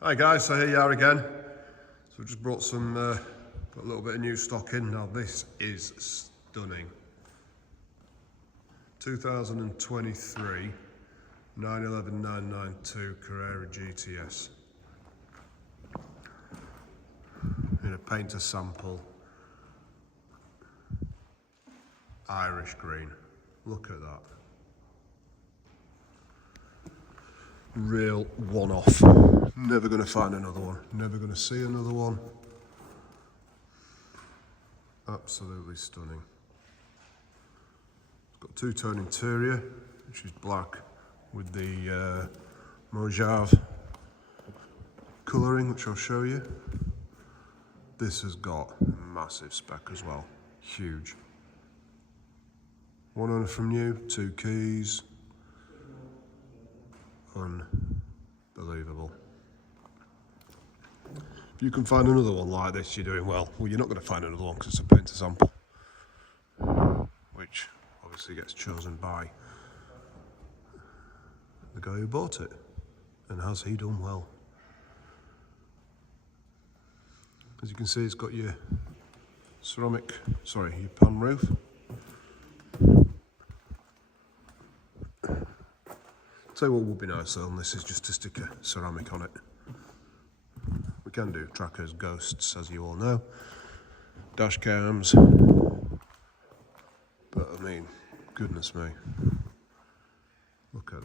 Hi guys, so here you are again. So we've just brought some, got a little bit of new stock in. Now this is stunning. 2023 911 Carrera GTS. In a painter sample, Irish green. Look at that. Real one-off. Never going to find another one. Never going to see another one. Absolutely stunning. It's got two-tone interior, which is black with the Mojave colouring, which I'll show you. This has got a massive spec as well. Huge. One owner from new, 2 keys. Unbelievable. If you can find another one like this, you're doing well. Well, you're not going to find another one because it's a painter sample, which obviously gets chosen by the guy who bought it. And has he done well? As you can see, it's got your your pan roof. Tell you what would be nice though, and this is just to stick a ceramic on it. We can do trackers, ghosts, as you all know, dash cams, but I mean, goodness me, look at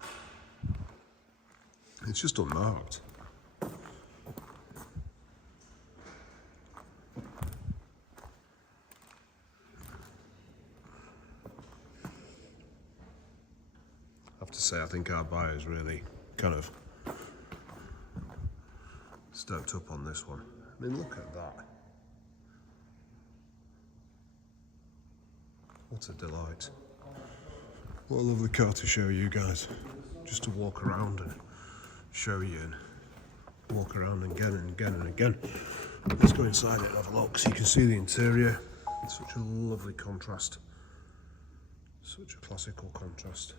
that. It's just unmarked. I have to say, I think our buyer's really kind of stoked up on this one. I mean, look at that. What a delight. What a lovely car to show you guys. Just to walk around and show you and walk around again and again and again. Let's go inside it and have a look so you can see the interior. It's such a lovely contrast. Such a classical contrast.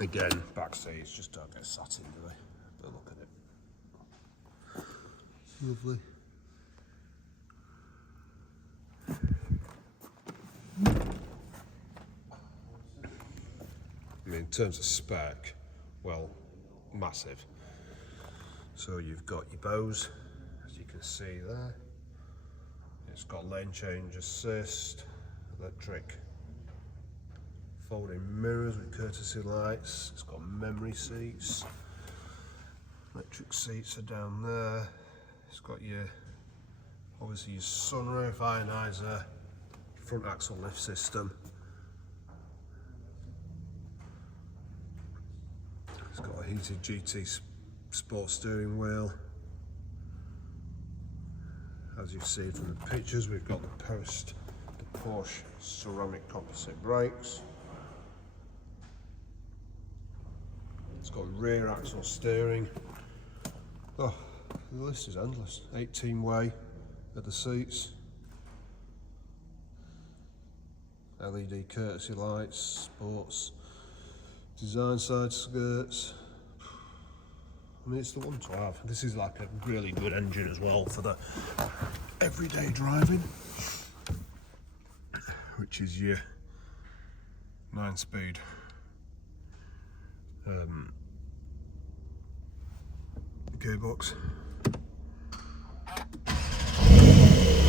Again, back seats just don't get sat in, do they? But look at it. Lovely. I mean, in terms of spec, well, massive. So you've got your BOSE, as you can see there. It's got lane change assist, electric folding mirrors with courtesy lights. It's got memory seats. Electric seats are down there. It's got your, obviously your sunroof, Ioniser, front axle lift system. It's got a heated GT Sport steering wheel. As you've seen from the pictures, we've got the Porsche ceramic composite brakes. It's got rear axle steering. Oh, the list is endless. 18-way at the seats. LED courtesy lights, sports, design side skirts. I mean, it's the one to have. This is like a really good engine as well for the everyday driving, which is your 9-speed gearbox.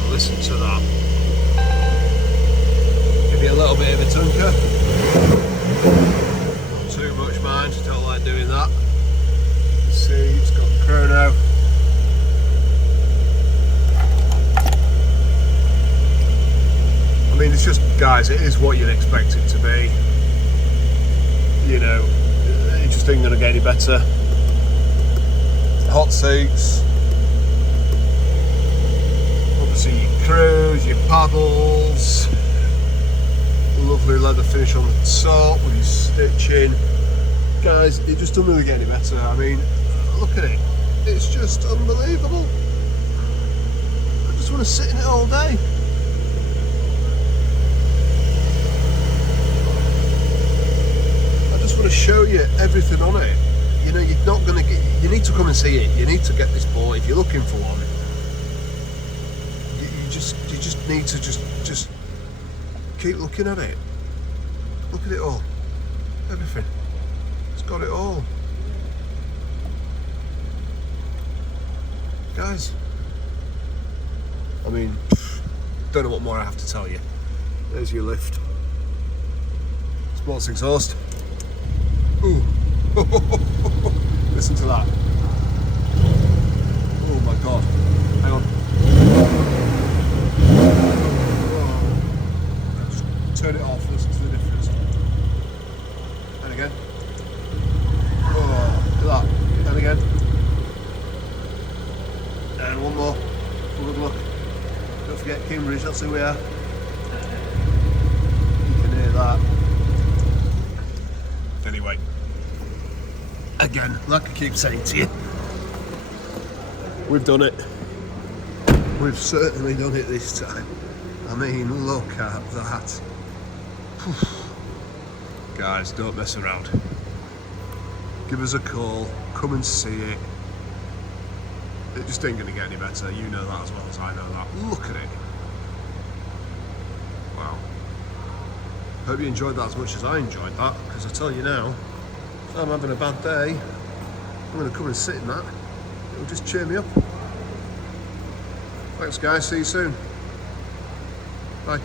Listen to that. Give you a little bit of a tunker. Not too much, mind. Don't like doing that. You can see it's got the chrono. I mean, it's just, guys, it is what you'd expect it to be. You know, it just ain't gonna get any better. Hot seats, obviously your cruise, your paddles, lovely leather finish on the top with your stitching. Guys, it just doesn't really get any better. I mean, look at it, it's just unbelievable. I just want to sit in it all day. you everything on it. You know, you're not going to get, you need to come and see it. You need to get this bought if you're looking for one. You just need to just keep looking at it. Look at it all. Everything. It's got it all. Guys, I mean, don't know what more I have to tell you. There's your lift. Sports exhaust. Ooh. Listen to that. Oh my god. Hang on. Oh. Just turn it off, listen to the difference. And again. Oh, look at that. And again. And one more. Good look. Don't forget Cambridge, that's who we are. You can hear that. Anyway. Again, like I keep saying to you, we've done it. We've certainly done it this time. I mean, look at that. Guys, don't mess around. Give us a call, come and see it. It just ain't going to get any better. You know that as well as I know that. Look at it. Wow. Hope you enjoyed that as much as I enjoyed that, because I tell you now, if I'm having a bad day, I'm going to come and sit in that. It'll just cheer me up. Thanks guys, see you soon. Bye.